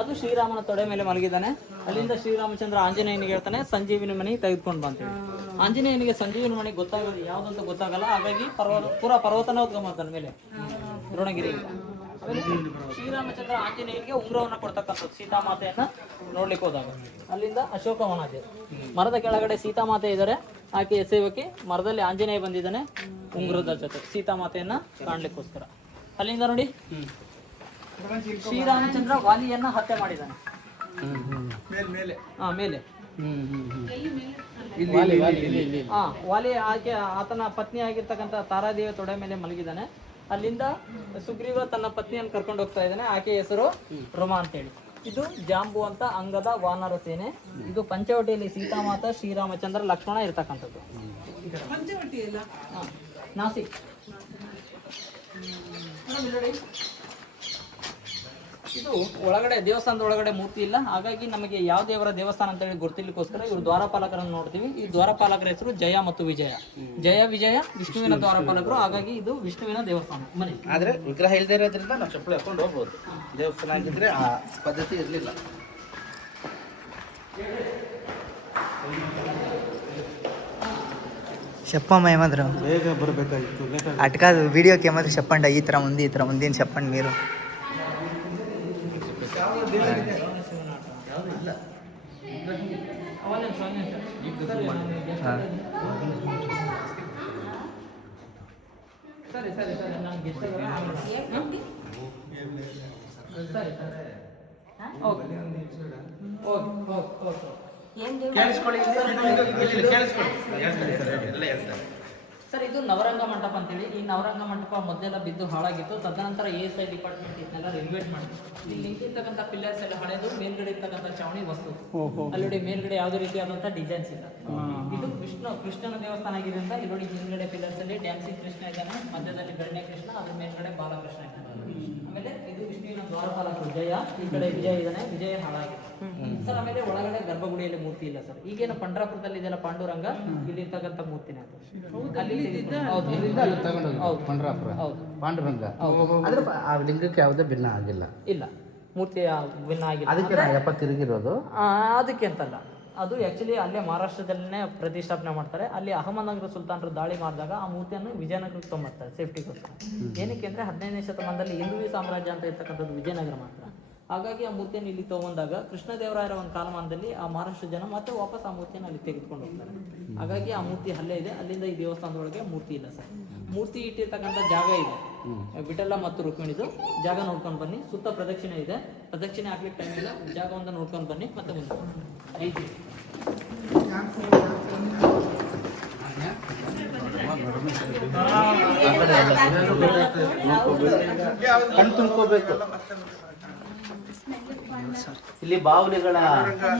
ಅದು ಶ್ರೀರಾಮನ ತೊಡೆ ಮೇಲೆ ಮಲಗಿದ್ದಾನೆ. ಅಲ್ಲಿಂದ ಶ್ರೀರಾಮಚಂದ್ರ ಆಂಜನೇಯನಿಗೆ ಹೇಳ್ತಾನೆ ಸಂಜೀವಿನಿ ಮಣಿ ತೆಗೆದುಕೊಂಡು ಬಂತೇಳಿ. ಆಂಜನೇಯನಿಗೆ ಸಂಜೀವಿನಿ ಮಣಿ ಗೊತ್ತಾಗಲ್ಲ, ಯಾವುದಂತ ಗೊತ್ತಾಗಲ್ಲ. ಹಾಗಾಗಿ ಪೂರಾ ಪರ್ವತನ ಹೊತ್ಕೊಂಬಂತಾನೆ ಮೇಲೆ ದ್ರೋಣಗಿರಿ. ಶ್ರೀರಾಮಚಂದ್ರ ಆಂಜನೇಯನಿಗೆ ಉಂಗುರವನ್ನ ಕೊಡ್ತಕ್ಕಂಥದ್ದು ಸೀತಾಮಾತೆಯನ್ನ ನೋಡ್ಲಿಕ್ಕೆ ಹೋದಾಗ. ಅಲ್ಲಿಂದ ಅಶೋಕವನ ಇದೆ, ಮರದ ಕೆಳಗಡೆ ಸೀತಾಮಾತೆ ಇದ್ದಾರೆ, ಆಕೆಯ ಸೇವಕಿ. ಮರದಲ್ಲಿ ಆಂಜನೇಯ ಬಂದಿದ್ದಾನೆ ಉಂಗುರದ ಜೊತೆ ಸೀತಾಮಾತೆಯನ್ನ ಕಾಣ್ಲಿಕ್ಕೋಸ್ಕರ. ಅಲ್ಲಿಂದ ನೋಡಿ ಶ್ರೀರಾಮಚಂದ್ರ ವಾಲಿಯನ್ನ ಹತ್ಯೆ ಮಾಡಿದ್ದಾನೆ ಮೇಲೆ. ವಾಲಿ ಆತನ ಪತ್ನಿ ಆಗಿರ್ತಕ್ಕಂಥ ತಾರಾದೇವಿ ತೊಡೆ ಮೇಲೆ ಮಲಗಿದ್ದಾನೆ. ಅಲ್ಲಿಂದ ಸುಗ್ರೀವ ತನ್ನ ಪತ್ನಿಯನ್ನು ಕರ್ಕೊಂಡು ಹೋಗ್ತಾ ಇದ್ದಾನೆ. ಆಕೆಯ ಹೆಸರು ರುಮಾ ಅಂತೇಳಿ. ಇದು ಜಾಂಬು ಅಂತ ಅಂಗದ ವಾನರ ಸೇನೆ. ಇದು ಪಂಚವಟಿಯಲ್ಲಿ ಸೀತಾಮಾತಾ, ಶ್ರೀರಾಮಚಂದ್ರ, ಲಕ್ಷ್ಮಣ ಇರ್ತಕ್ಕಂಥದ್ದು. ನಾಸಿಕ್. ಇದು ಒಳಗಡೆ ದೇವಸ್ಥಾನದ ಒಳಗಡೆ ಮೂರ್ತಿ ಇಲ್ಲ, ಹಾಗಾಗಿ ನಮಗೆ ಯಾವ ದೇವರ ದೇವಸ್ಥಾನ ಅಂತ ಹೇಳಿ ಗೊತ್ತಿರ್ಲಿಕ್ಕೋಸ್ಕರ ಇವರು ದ್ವಾರಪಾಲಕರನ್ನು ನೋಡ್ತೀವಿ. ಈ ದ್ವಾರಪಾಲಕರ ಹೆಸರು ಜಯ ಮತ್ತು ವಿಜಯ. ಜಯ ವಿಜಯ ವಿಷ್ಣುವಿನ ದ್ವಾರಪಾಲಕರು, ಹಾಗಾಗಿ ಇದು ವಿಷ್ಣುವಿನ ದೇವಸ್ಥಾನ. ಮನೆ ಆದ್ರೆ ವಿಗ್ರಹ ಇಲ್ಲದೆ ಇರೋದ್ರಿಂದ ನಾವು ಚಪ್ಪಲಿ ಹಾಕೊಂಡು ಹೋಗ್ಬೋದು. ದೇವಸ್ಥಾನ ಆಗಿದ್ರೆ ಆ ಪದ್ಧತಿ ಇರಲಿಲ್ಲ. చెప్పమ్మ ఏమంటారు ಬೇಗ ಬರಬೇಕಾಗಿತ್ತು. అటు వీడియోకి ఏమంటారు చెప్పండి. ఈ తరం ఉంది అని చెప్పండి మీరు. ಸರಿ ನಾನು ಸರ್, ಇದು ನವರಂಗ ಮಂಟಪ ಅಂತೇಳಿ. ಈ ನವರಂಗ ಮಂಟಪ ಮೊದಲೆಲ್ಲ ಬಿದ್ದು ಹಾಳಾಗಿತ್ತು. ತದನಂತರ ASI ಡಿಪಾರ್ಟ್ಮೆಂಟ್ ಇದನ್ನೆಲ್ಲ ರಿನೋವೇಟ್ ಮಾಡಿದ್ರು. ಇಲ್ಲಿ ನಿಂತಿರ್ತಕ್ಕಂಥ ಪಿಲ್ಲರ್ಸ್ ಎಲ್ಲ ಹಳೆದು, ಮೇಲ್ಗಡೆ ಇರ್ತಕ್ಕಂಥ ಚಾವಣಿ ವಸ್ತು. ಅಲ್ಲಿ ಮೇಲ್ಗಡೆ ಯಾವುದೇ ರೀತಿಯಾದಂಥ ಡಿಸೈನ್ಸ್ ಇಲ್ಲ. ಇದು ಕೃಷ್ಣನ ದೇವಸ್ಥಾನ ಆಗಿರೋದ್ರಿಂದ ಇಲ್ಲಿ ನೋಡಿ ಹಿಂದ್ಗಡೆ ಪಿಲ್ಲರ್ಸ್ ಅಲ್ಲಿ ಡ್ಯಾನ್ಸಿಂಗ್ ಕೃಷ್ಣ ಇದ್ದಾನೆ, ಮಧ್ಯದಲ್ಲಿ ಗಣ್ಯ ಕೃಷ್ಣ, ಅದ್ರ ಮೇಲ್ಗಡೆ ಬಾಲಕೃಷ್ಣ ಇದ್ದಾನೆ. ಆಮೇಲೆ ಇದು ವಿಷ್ಣುವಿನ ದ್ವಾರಪಾಲಕರು ಜಯ, ಈ ಕಡೆ ವಿಜಯ ಇದ್ದಾನೆ. ವಿಜಯ ಹಾಳಾಗಿದೆ ಸರ್. ಆಮೇಲೆ ಒಳಗಡೆ ಗರ್ಭಗುಡಿಯಲ್ಲಿ ಮೂರ್ತಿ ಇಲ್ಲ ಸರ್. ಈಗೇನು ಪಂಡ್ರಾಪುರದಲ್ಲಿ ಇದೆಲ್ಲ ಪಾಂಡುರಂಗ, ಇಲ್ಲಿ ಇರ್ತಕ್ಕಂಥ ಮೂರ್ತಿನೇ ಅದು. ಪಾಂಡುರಂಗ ಆ ಲಿಂಗಕ್ಕೆ ಯಾವುದೇ ಭಿನ್ನ ಆಗಿಲ್ಲ. ಇಲ್ಲ, ಮೂರ್ತಿ ಭಿನ್ನ ಆಗಿಲ್ಲ. ಅದಕ್ಕೆ ಯಪ್ಪ ತಿರುಗಿರೋದು ಅದಕ್ಕೆ ಅಂತಲ್ಲ. ಅದು ಆ್ಯಕ್ಚುಲಿ ಅಲ್ಲೇ ಮಹಾರಾಷ್ಟ್ರದಲ್ಲೇ ಪ್ರತಿಷ್ಠಾಪನೆ ಮಾಡ್ತಾರೆ. ಅಲ್ಲಿ ಅಹಮದ್ನಗರ ಸುಲ್ತಾನರು ದಾಳಿ ಮಾಡಿದಾಗ ಆ ಮೂರ್ತಿಯನ್ನು ವಿಜಯನಗರಕ್ಕೆ ತೊಗೊಂಬರ್ತಾರೆ ಸೇಫ್ಟಿಗೋಸ್ಕರ. ಏನಕ್ಕೆ ಅಂದರೆ 15ನೇ ಶತಮಾನದಲ್ಲಿ ಹಿಂದೂ ಸಾಮ್ರಾಜ್ಯ ಅಂತ ಇರ್ತಕ್ಕಂಥದ್ದು ವಿಜಯನಗರ ಮಾತ್ರ. ಹಾಗಾಗಿ ಆ ಮೂರ್ತಿಯನ್ನು ಇಲ್ಲಿ ತೊಗೊಂಡಾಗ ಕೃಷ್ಣದೇವರಾಯರ ಒಂದು ಕಾಲಮಾನದಲ್ಲಿ ಆ ಮಹಾರಾಷ್ಟ್ರ ಜನ ಮತ್ತೆ ವಾಪಸ್ ಆ ಮೂರ್ತಿಯನ್ನು ಅಲ್ಲಿ ತೆಗೆದುಕೊಂಡು ಹೋಗ್ತಾರೆ. ಹಾಗಾಗಿ ಆ ಮೂರ್ತಿ ಅಲ್ಲೇ ಇದೆ. ಅಲ್ಲಿಂದ ಈ ದೇವಸ್ಥಾನದೊಳಗೆ ಮೂರ್ತಿ ಇಲ್ಲ ಸರ್. ಮೂರ್ತಿ ಇಟ್ಟಿರ್ತಕ್ಕಂಥ ಜಾಗ ಇದೆ, ವಿಠಲ ಮತ್ತು ರುಕ್ಮಿಣಿದು ಜಾಗ ನೋಡ್ಕೊಂಡು ಬನ್ನಿ. ಸುತ್ತ ಪ್ರದಕ್ಷಿಣೆ ಇದೆ, ಪ್ರದಕ್ಷಿಣೆ ಹಾಕ್ಲಿಕ್ಕೆ ಟೈಮ್ ಇಲ್ಲ. ಜಾಗವನ್ನು ನೋಡ್ಕೊಂಡು ಬನ್ನಿ, ಮತ್ತೆ ಮುಂದೆ ಐದು ಕಣ್ ತುಂಬ್ಕೋಬೇಕು. ಇಲ್ಲಿ ಬಾವುಲಿಗಳ